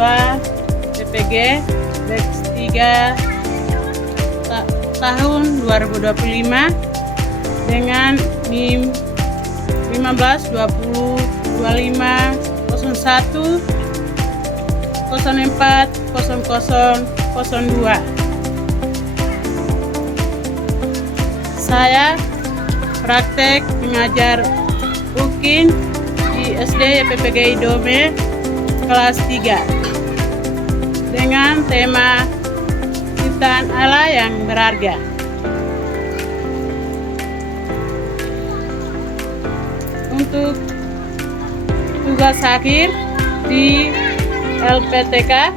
siswa PPG batch 3 tahun 2025 dengan NIM 15 20 25 01 04 00 02. Saya praktek mengajar UKIN di SD PPG Idome kelas 3 dengan tema ciptaan Allah yang berharga. Untuk tugas akhir di LPTK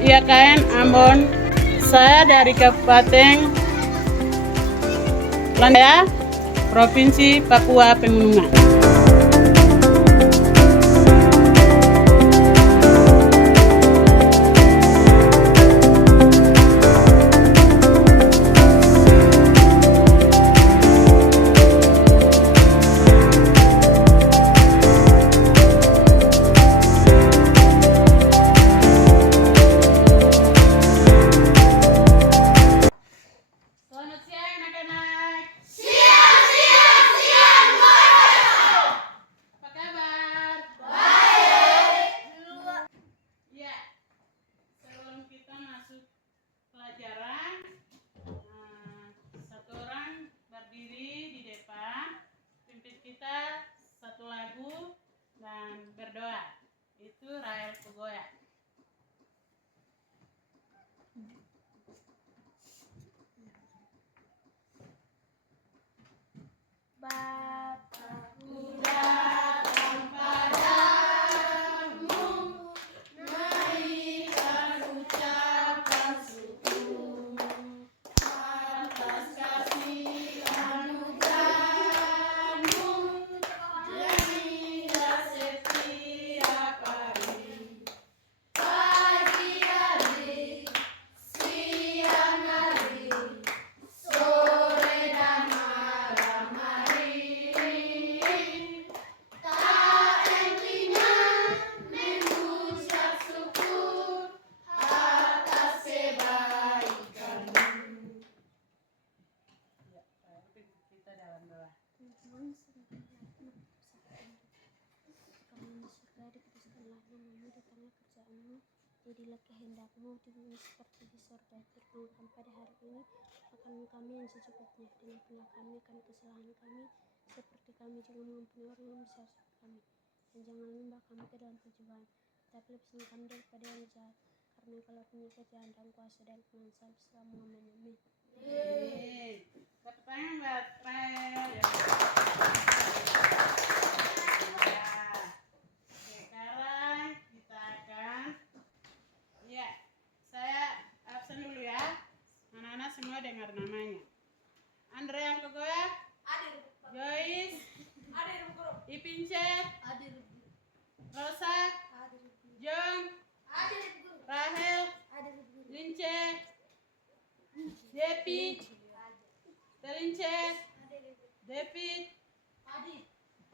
IAKN Ambon, saya dari Kabupaten Landaya, Provinsi Papua Pegunungan. Satu orang berdiri di depan, pimpin kita satu lagu dan berdoa. Itu Rael Pugoya. Bapakku datang padamu, naikkan ucapan syukur atas kasih anugerahmu yang hingga setiap hari. Pagi hari, siang hari, sore dan malam hari, tak hentinya mengucap syukur atas kebaikanmu. Kita dalam doa. Jadilah kehendakmu di bumi seperti di sorga. Firmankan pada hari ini makan kami yang secukupnya, dan ampunilah kami akan kesalahan kami, seperti kami juga mengampuni orang yang bersalah kami. Dan jangan membawa kami ke dalam pencobaan, tetapi lepaskan kami daripada yang jahat. Karena kalau punya kerajaan dan kuasa dan kemuliaan selama-lamanya. Amin. Tepuk tangan buat Rael. Sekarang kita akan, saya absen dulu ya. Anak-anak semua dengar namanya. Andre yang Kogoya, Joyce, Ipince, Rosa, John, Rahel, Lince, Depi, Telince, David,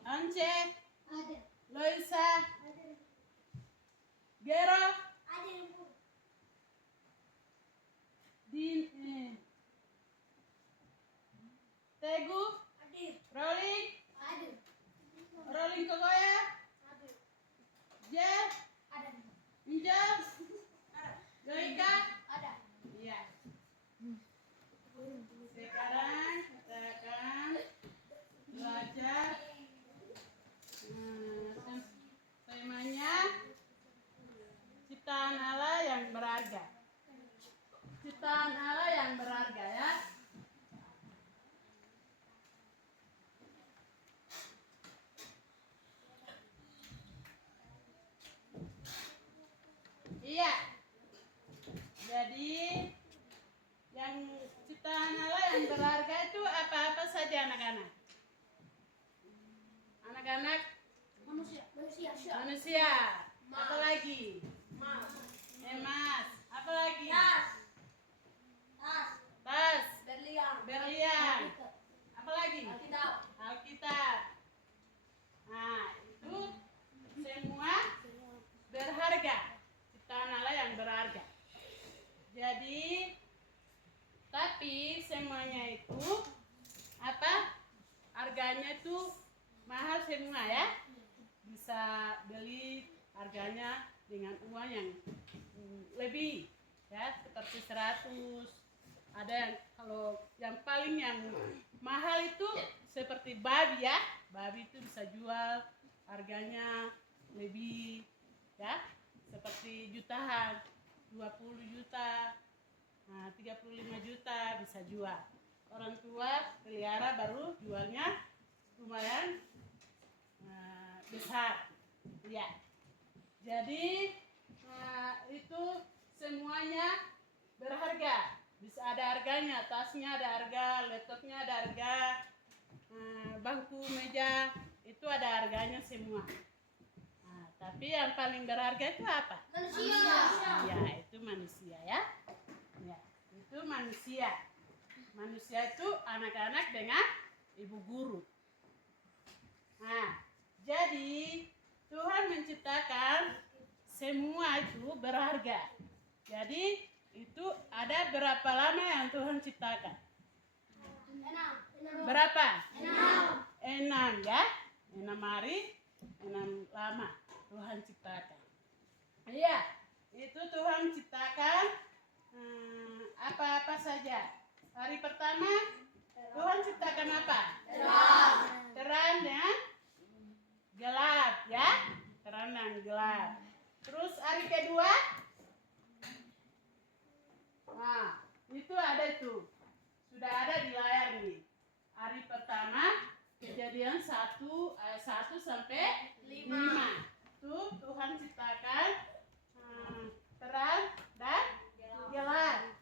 Ance, Loisa, Gero, Tegu, Rolling Kogoya, Jeff, Angel, Joika, iya. Sekarang kita akan belajar temanya ciptaan Allah yang berharga. Ciptaan Allah yang berharga ya. Iya. Jadi yang ciptaan Allah yang berharga itu apa-apa saja anak-anak? Anak-anak manusia. Apa lagi? Emas. Apa lagi? Tas. Berlian. Apa lagi? Alkitab. Nah, itu semua berharga. semuanya itu apa? Harganya itu mahal semua ya. Bisa beli harganya dengan uang yang lebih ya, seperti 100. Ada yang kalau yang paling yang mahal itu seperti babi ya. Babi itu bisa jual harganya lebih ya, seperti jutaan, 20 juta, 35 juta bisa jual. Orang tua pelihara baru jualnya lumayan besar. Ya. Jadi itu semuanya berharga. Bisa ada harganya, tasnya ada harga, laptopnya ada harga, bangku, meja, itu ada harganya semua. Tapi yang paling berharga itu apa? Manusia. Ya, itu manusia ya. Ya, itu manusia. Manusia itu anak-anak dengan ibu guru. Jadi Tuhan menciptakan semua itu berharga. Jadi itu ada berapa lama yang Tuhan ciptakan? 6. Berapa? 6 ya. 6 hari, 6 lama Tuhan ciptakan. Iya, itu Tuhan ciptakan apa-apa saja. Hari pertama Tuhan ciptakan apa? Terang dan gelap ya. Terang dan gelap. Terus hari kedua, itu ada itu. Sudah ada di layar nih. Hari pertama Kejadian 1 ayat 1 sampai 5. Itu Tuhan ciptakan terang dan gelap.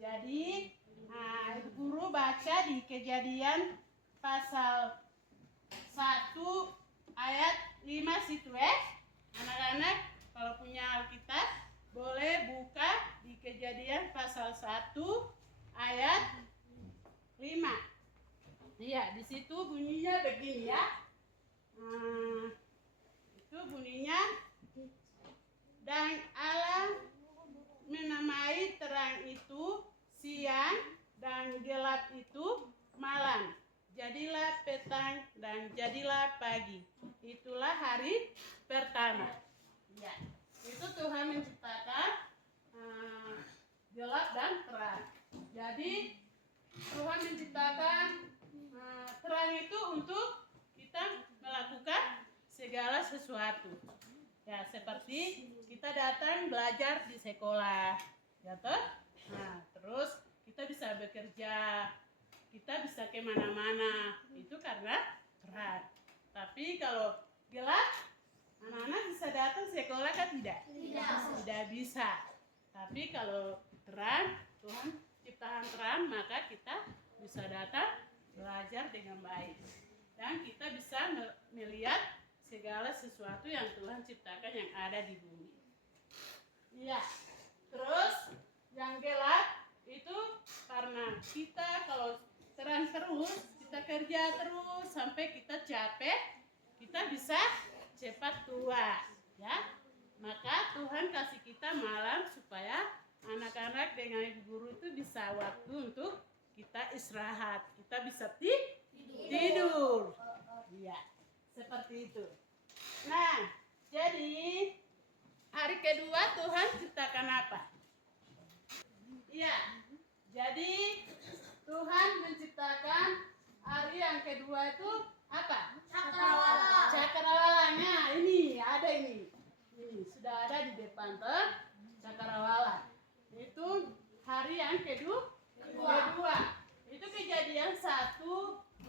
Jadi Ibu guru baca di Kejadian pasal 1 ayat 5 situ Anak-anak kalau punya Alkitab boleh buka di Kejadian pasal 1 ayat 5. Iya, di situ bunyinya begini ya. Itu bunyinya, dan Allah menamai terang itu siang dan gelap itu malam. Jadilah petang dan jadilah pagi. Itulah hari pertama. Ya, itu Tuhan menciptakan gelap dan terang. Jadi Tuhan menciptakan terang itu untuk kita melakukan segala sesuatu. Ya, seperti kita datang belajar di sekolah, ya toh? Terus kita bisa bekerja, kita bisa kemana-mana, itu karena terang. Tapi kalau gelap, anak-anak bisa datang sekolah kan tidak? Tidak bisa. Tapi kalau terang, Tuhan ciptakan terang, maka kita bisa datang belajar dengan baik. Dan kita bisa melihat segala sesuatu yang Tuhan ciptakan yang ada di bumi. Iya. Terus yang gelap itu karena kita kalau terang terus, kita kerja terus sampai kita capek, kita bisa cepat tua, ya. Maka Tuhan kasih kita malam supaya anak-anak dengan ibu guru itu bisa waktu untuk kita istirahat, kita bisa tidur. Iya, seperti itu. Nah, jadi hari kedua Tuhan ciptakan apa? Iya, jadi Tuhan menciptakan hari yang kedua itu apa? Cakrawala. Cakrawalanya ini ada ini. Ini sudah ada di depan tuh cakrawala. Itu hari yang kedua. Itu Kejadian 1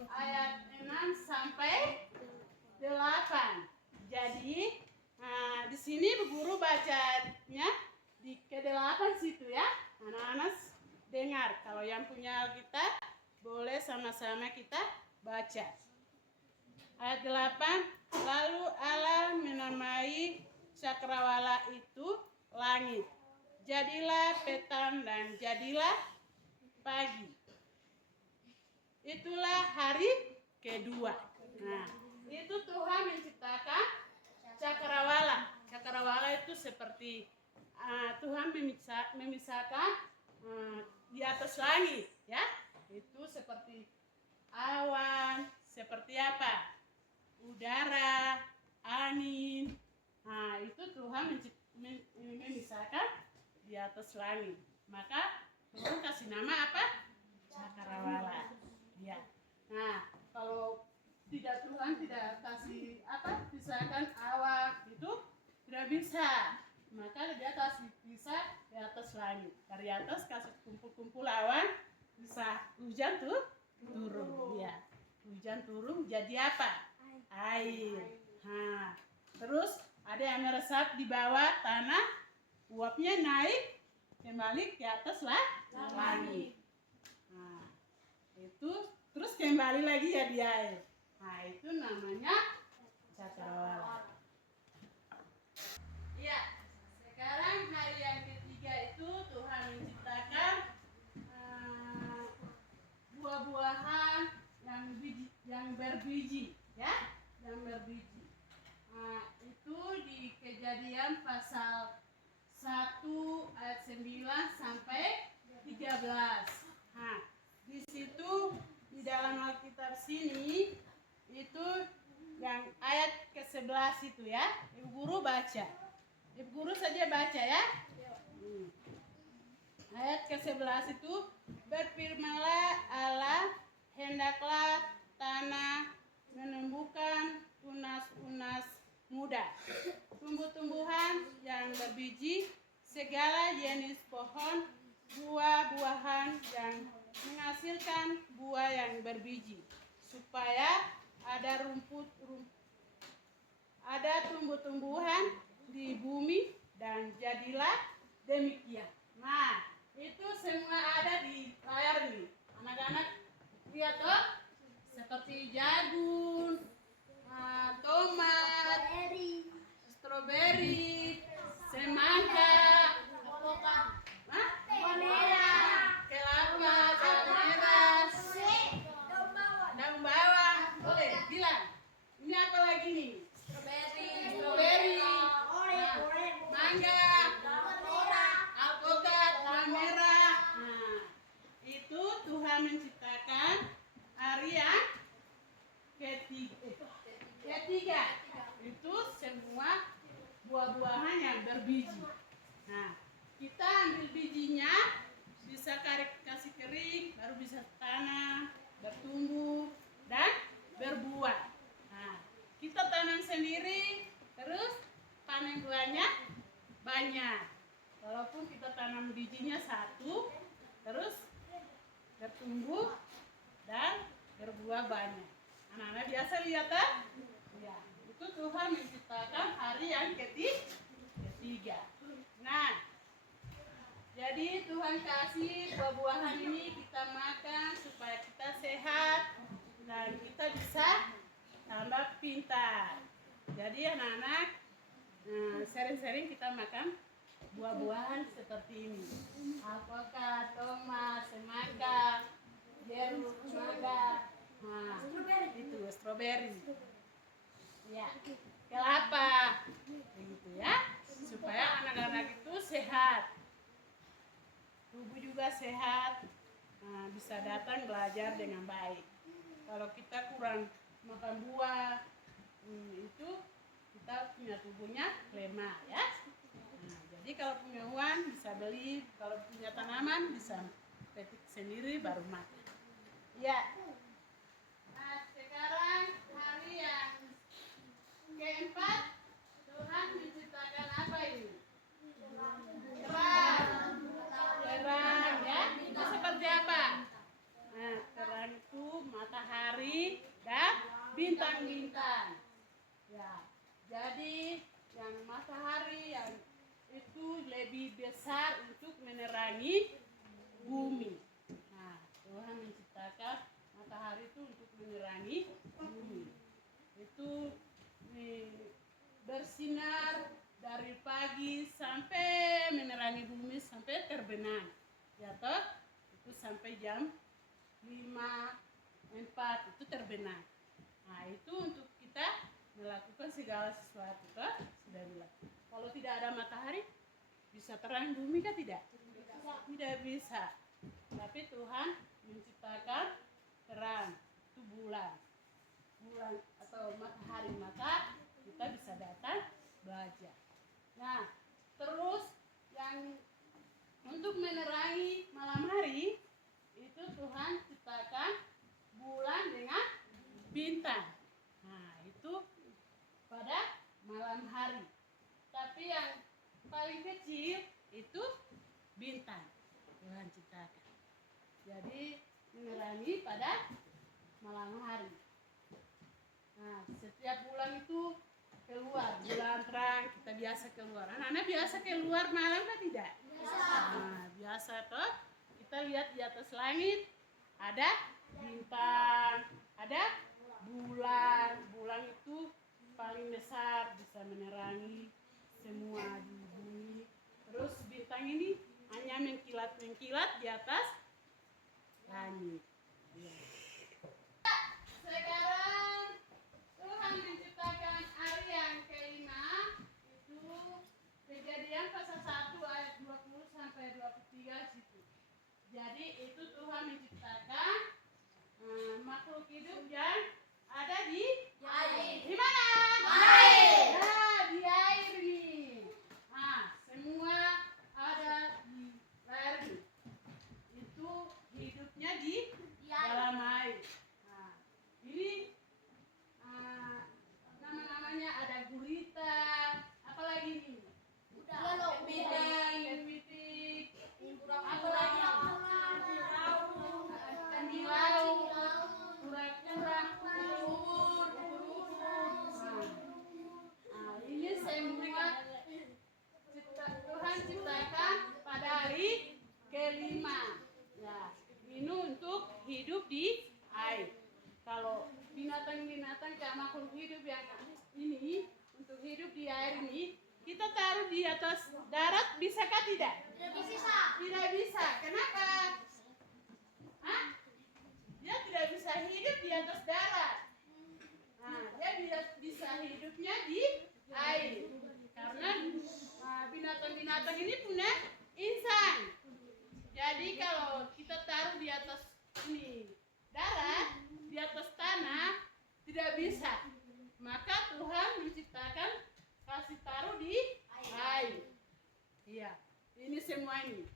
ayat 6 sampai 8. Jadi di sini Bu Guru bacanya di ke-8 situ ya. Anak-anak dengar. Kalau yang punya Alkitab boleh sama-sama kita baca. Ayat 8, lalu Allah menamai cakrawala itu langit. Jadilah petang dan jadilah pagi. Itulah hari kedua. Nah, itu Tuhan menciptakan cakrawala. Cakrawala itu seperti Tuhan memisahkan di atas langit, ya. itu seperti awan, seperti apa? Udara, angin. Nah, itu Tuhan memisahkan di atas langit. Maka Tuhan kasih nama apa? Cakrawala. Ya. Nah, kalau Tuhan tidak kasih apa? Pisahkan awan itu tidak bisa. Maka dia kasih pisah di atas langit. Dari atas kasih kumpul-kumpul awan, bisa hujan tuh turun. Ya. Hujan turun jadi apa? Air. Nah, terus ada yang meresap di bawah tanah, uapnya naik kembali ke atas langit. Nah, itu terus kembali lagi ya di air. Nah, itu namanya cakrawala. Iya, sekarang hari yang ketiga itu Tuhan menciptakan buah-buahan yang berbiji, ya, yang berbiji. Nah, itu di Kejadian pasal 1 ayat 9 sampai 13. Nah, di situ di dalam Alkitab sini itu yang ayat ke-11 itu ya. Ibu guru baca. Ibu guru saja baca ya. Ayat ke-11 itu, berfirmanlah Allah, hendaklah tanah menumbuhkan tunas-tunas muda, tumbuh-tumbuhan yang berbiji, segala jenis pohon, buah-buahan yang menghasilkan buah yang berbiji, supaya ada ada tumbuh-tumbuhan di bumi, dan jadilah demikian. Nah, itu semua ada di layar nih. Anak-anak lihat toh, seperti jagung, tomat, stroberi, semangka, kelapa, bawang merah, daun bawang. Boleh bilang. Ini apa lagi nih? Stroberi, mangga, alpukat, bawang merah. Nah, itu Tuhan menciptakan hari yang ketiga. Itu semua buah-buahan yang berbiji. Nah, kita ambil bijinya, bisa kasih kering, baru bisa tanam, bertumbuh, dan berbuah. Nah, kita tanam sendiri, terus panen buahnya banyak. Walaupun kita tanam bijinya satu, terus bertumbuh dan berbuah banyak. Anak-anak biasa lihat kan? Ya, itu Tuhan menciptakan hari yang ketiga. Nah, jadi Tuhan kasih buah-buahan ini kita makan supaya kita sehat dan kita bisa tambah pintar. Jadi anak-anak, sering-sering kita makan buah-buahan seperti ini. Alpukat, tomat, semangka, jeruk, mangga, itu stroberi. Ya, kelapa. Begitu ya. Supaya anak-anak itu sehat. Tubuh juga sehat. Bisa datang belajar dengan baik. Kalau kita kurang makan buah, itu kita punya tubuhnya lemah ya. Jadi kalau punya uang bisa beli, kalau punya tanaman bisa petik sendiri baru makan. Ya. Nah, sekarang hari yang keempat, Tuhan menciptakan apa ini? Terang ya. Itu seperti apa? Nah, terang itu matahari dan bintang-bintang. Ya. Jadi yang matahari yang itu lebih besar untuk menerangi bumi. Nah, Tuhan menciptakan matahari itu untuk menerangi bumi. Itu bersinar dari pagi sampai menerangi bumi sampai terbenam. Ya toh? Itu sampai jam 5, 4 itu terbenam. Nah, itu untuk kita melakukan segala sesuatu toh? Sudah bilang. Kalau tidak ada matahari, bisa terang bumi kan tidak? Tidak bisa. Tapi Tuhan menciptakan terang, itu bulan atau matahari, maka kita bisa datang belajar. Nah, terus yang untuk menerangi malam hari itu Tuhan ciptakan bulan dengan bintang. Nah, itu pada malam hari. Tapi yang paling kecil itu bintang Tuhan ciptakan. Jadi menerangi pada malam hari. Nah, setiap bulan itu keluar, bulan terang, kita biasa keluar. Anak-anak biasa keluar malam kan tidak? Nah, biasa toh. Kita lihat di atas langit ada bintang, ada bulan. Bulan itu paling besar, bisa menerangi semua di bumi. Terus bintang ini hanya mengkilat-mengkilat di atas langit. Ya. Sekarang Tuhan menciptakan hari yang kelima, itu Kejadian pasal 1 ayat 20 sampai 23 situ. Jadi itu Tuhan menciptakan makhluk hidup yang ada di Air. di mana? Air. Nah, di air nih. Nah, semua ada di air nih. Itu hidupnya di dalam air. Nah, ini nama-namanya ada gurita, apalagi nih? Kepiting, apalagi? Andilau, kura-kura, Nah, ini semua Tuhan ciptakan pada hari kelima. Ya, ini untuk hidup di air. Kalau binatang-binatang kayak makhluk hidup yang ini untuk hidup di air ini, kita taruh di atas darat, bisakah tidak? Tidak bisa. Kenapa? Hah? Dia tidak bisa hidup di atas darat. Nah, dia bisa hidupnya di air. Karena binatang-binatang ini punya insang. Jadi kalau kita taruh di atas ini darat, di atas tanah, tidak bisa. Maka Tuhan menciptakan kasih taruh di air. Iya, ini semua ini.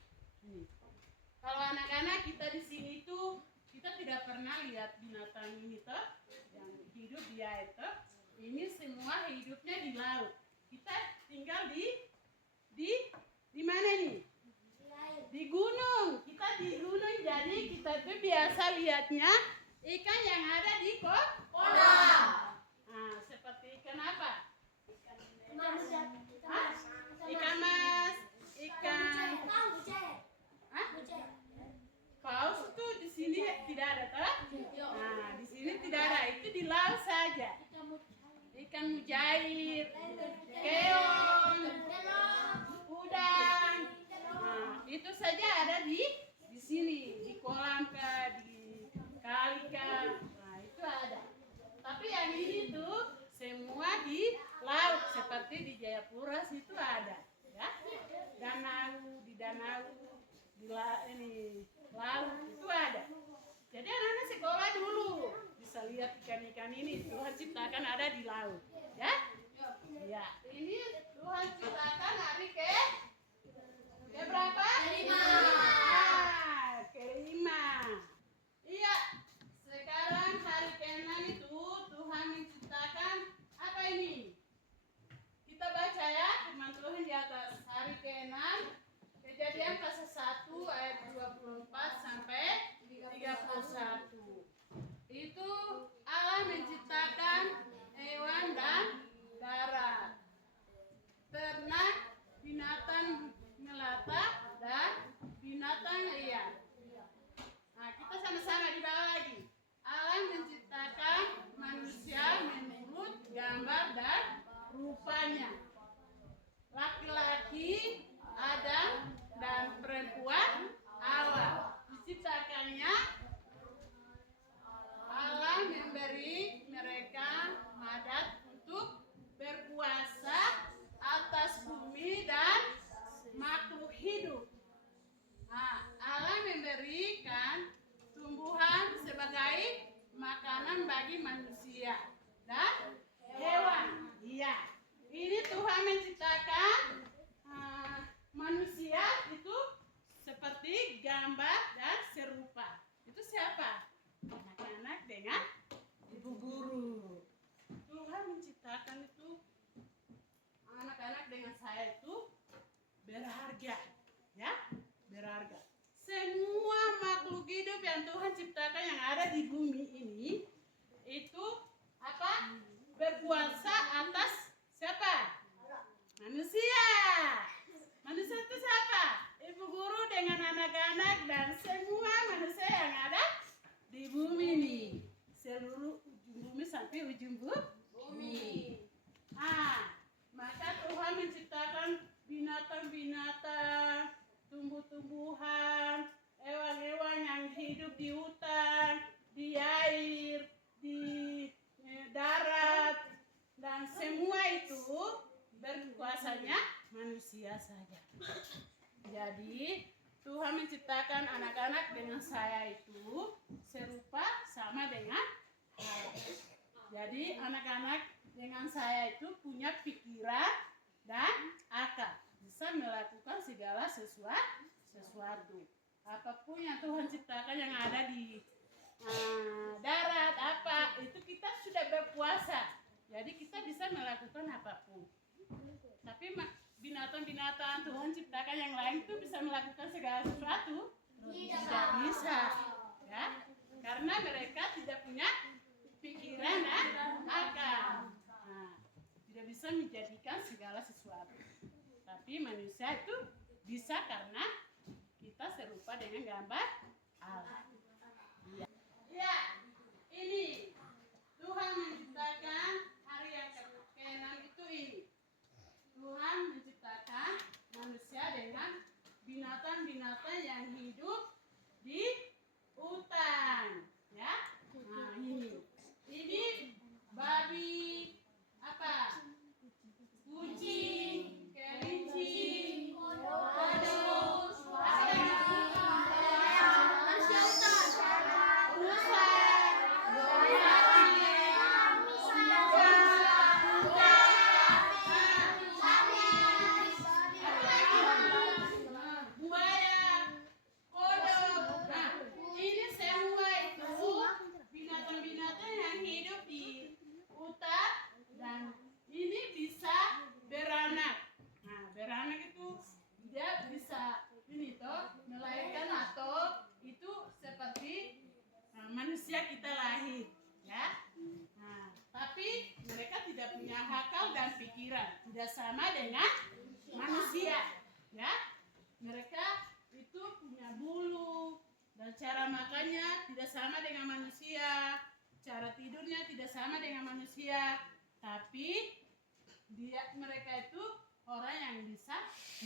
Kalau anak-anak kita di sini tuh kita tidak pernah lihat binatang ini toh yang hidup di air toh. Ini semua hidupnya di laut. Kita tinggal di mana nih? Di gunung. Kita di gunung, jadi kita tuh biasa lihatnya ikan yang ada di kolam. Nah, seperti ikan apa? Hah? Ikan mas, ikan paus itu di sini tidak ada toh? Nah, di sini tidak ada, itu di laut saja. Ikan mujair, keong, udang. Nah, itu saja ada di sini, di kolam kah, di kali kah. Nah, itu ada. Tapi yang ini tuh semua di laut, seperti di Jayapura situ ada, ya. Danau, ini laut itu ada. Jadi anak-anak sekolah dulu bisa lihat ikan-ikan ini Tuhan ciptakan ada di laut, ya. Ya, ini Tuhan ciptakan hari ke berapa? Kelima. Iya. Sekarang hari ke-6 itu Tuhan menciptakan apa ini? Kita baca ya firman Tuhan di atas. Hari ke-6 Kejadian pasal 1 ayat 24 sampai 31. Itu Allah menciptakan hewan dan darat, ternak, binatang melata dan binatang bagi manusia dan hewan. Iya, ini Tuhan menciptakan manusia itu seperti gambar dan serupa. Itu siapa? Anak-anak dengan ibu guru. Tuhan menciptakan itu anak-anak dengan saya itu berharga, ya, berharga. Semua makhluk hidup yang Tuhan ciptakan yang ada di bumi ini itu apa? Berkuasa atas siapa? Manusia. Manusia itu siapa? Ibu guru dengan anak-anak dan semua manusia yang ada di bumi ini. Seluruh ujung bumi sampai ujung bumi. Maka Tuhan menciptakan binatang-binatang, tumbuh-tumbuhan, hewan-hewan yang hidup di hutan, di air, di darat, dan semua itu berkuasanya manusia saja. Jadi Tuhan menciptakan anak-anak dengan saya itu serupa sama dengan Allah. Jadi anak-anak dengan saya itu punya pikiran dan akal, bisa melakukan segala sesuatu. Apapun yang Tuhan ciptakan yang ada di darat apa itu kita sudah berkuasa. Jadi kita bisa melakukan apapun. Tapi binatang-binatang Tuhan ciptakan yang lain itu bisa melakukan segala sesuatu? Tidak bisa, ya, karena mereka tidak punya pikiran dan akal. Tidak bisa menjadikan segala sesuatu. Tapi manusia itu bisa karena kita serupa dengan gambar Allah. Ya, ini Tuhan menciptakan hari yang ke-6 itu ini. Tuhan menciptakan manusia dengan binatang-binatang yang hidup di hutan, ya. Ini babi, apa? Kucing, kelinci, kodok, manusia kita lahir, ya. Tapi mereka tidak punya akal dan pikiran, tidak sama dengan manusia, ya. Mereka itu punya bulu dan cara makannya tidak sama dengan manusia, cara tidurnya tidak sama dengan manusia, tapi mereka itu orang yang bisa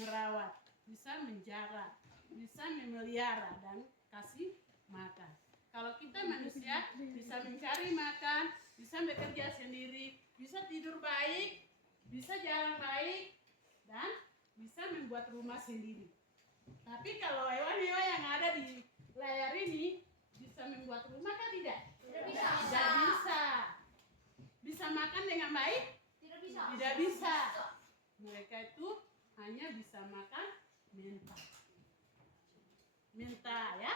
merawat, bisa menjaga, bisa memelihara dan kasih makan. Kalau kita manusia bisa mencari makan, bisa bekerja sendiri, bisa tidur baik, bisa jalan baik, dan bisa membuat rumah sendiri. Tapi kalau hewan-hewan yang ada di layar ini bisa membuat rumah kan tidak? Tidak bisa. Tidak bisa. Bisa makan dengan baik? Tidak bisa. Tidak bisa. Mereka itu hanya bisa makan mentah. Mentah, ya.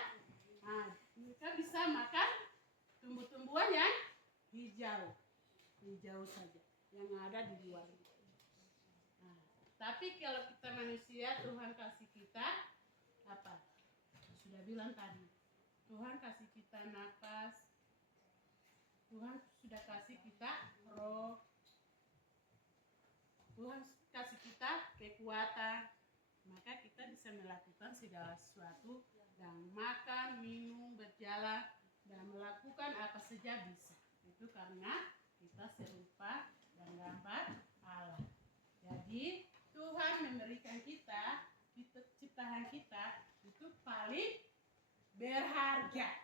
Mereka bisa makan tumbuh-tumbuhan yang hijau saja yang ada di luar. Tapi kalau kita manusia, Tuhan kasih kita apa? Sudah bilang tadi, Tuhan kasih kita nafas, Tuhan sudah kasih kita roh, Tuhan kasih kita kekuatan, maka kita bisa melakukan segala sesuatu dan makan, minum, berjalan, dan melakukan apa saja bisa. Itu karena kita serupa dan gambar Allah. Jadi Tuhan memberikan kita ciptaan kita itu paling berharga.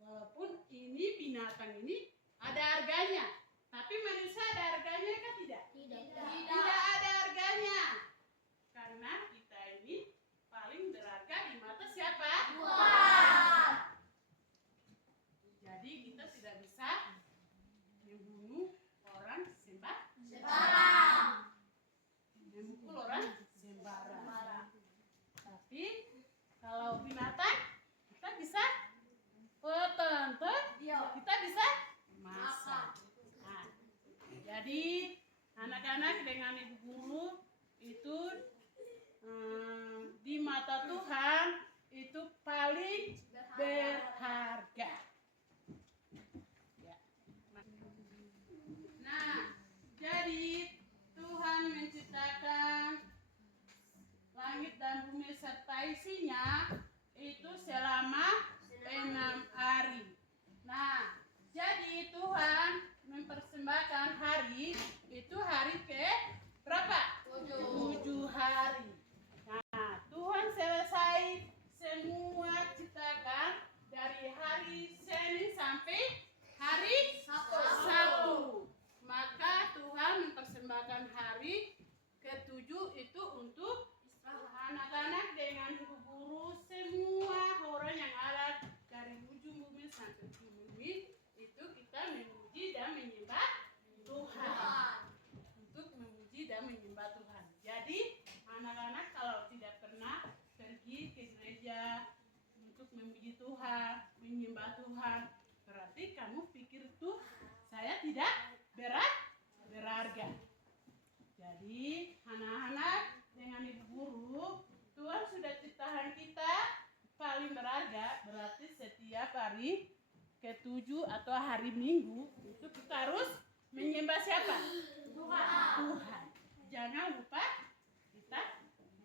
Walaupun ini binatang ini ada harganya, tapi manusia ada harganya kan tidak? Tidak ada harganya. Karena kita ini paling berharga di mata siapa? Tuhan. Jadi Jadi kita tidak bisa membunuh orang Sembarang. memukul orang sembarang. Tapi kalau binatang kita bisa potong, kita bisa masak. Nah, jadi anak-anak dengan ibu guru itu di mata Tuhan itu paling berharga. Ya. Nah, jadi Tuhan menciptakan langit dan bumi serta isinya itu selama 6 hari. Nah, jadi Tuhan mempersembahkan hari itu hari ke berapa? 7 hari. Nah, Tuhan selesai semua ciptakan dari hari Senin sampai hari Sabtu. Maka Tuhan mempersembahkan hari ke-7 itu untuk anak-anak dengan ibu guru, semua orang yang ada dari ujung bumi sampai ujung bumi itu kita memuji dan menyembah Tuhan. Untuk memuji dan menyembah Tuhan. Jadi anak-anak kalau tidak pernah pergi ke gereja untuk memuji Tuhan, menyembah Tuhan, berarti kamu pikir tuh saya tidak berharga. Jadi anak-anak dengan ibu guru, Tuhan sudah ciptakan kita paling berharga. Berarti setiap hari ke-7 atau hari Minggu itu kita harus menyembah siapa? Tuhan. Jangan lupa kita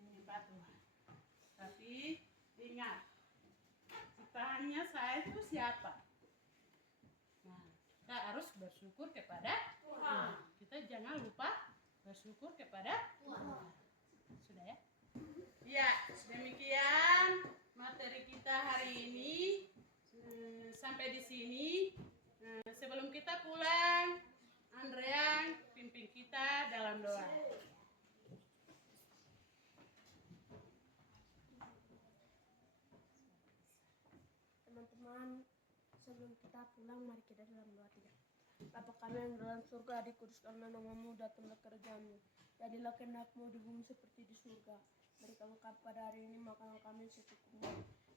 menyembah Tuhan. Tapi ingat, ciptaannya saya itu siapa? Nah, kita harus bersyukur kepada Tuhan. Kita jangan lupa bersyukur kepada Tuhan. Sudah ya? Ya, demikian materi kita hari ini. Sampai di sini. Sebelum kita pulang, Andrea pimpin kita dalam doa. Teman-teman, sebelum kita pulang, mari kita dalam doa tiga. Bapa kami yang dalam surga, dikuduskanlah namamu, datanglah kerajaan-Mu. Jadilah kehendak-Mu di bumi seperti di surga. Berikan kami pada hari ini makanan kami secukupnya.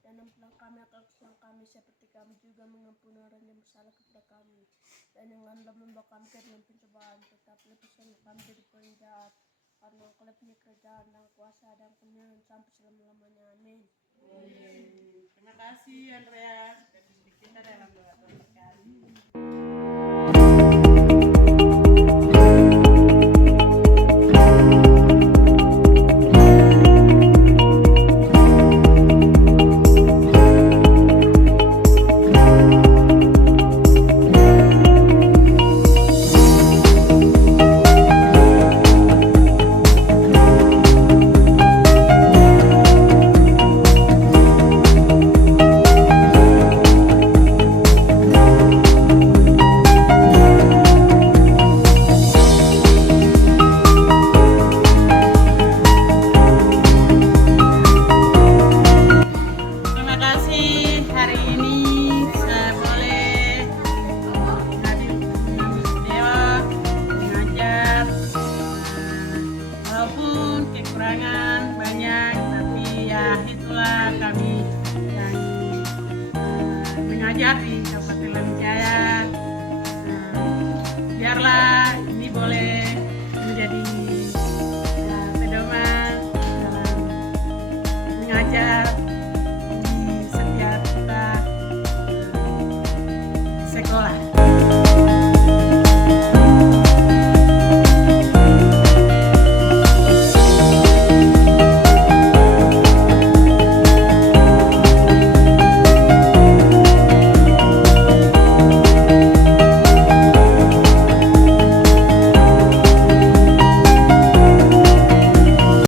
Dan ampunilah kami akan kesalahan kami seperti kami juga mengampuni orang yang bersalah kepada kami. Dan janganlah membawa kami ke dalam pencobaan, tetapi lepaskanlah kami dari jahat. Karena Engkau punya kerajaan dan kuasa dan kemuliaan sampai selama-lamanya. Amin. Terima kasih Andrea. Kita dalam doa berkali. mengajar di Kabupaten Lanijaya. Biarlah ini boleh menjadi pedoman dalam mengajar di setiap kita sekolah.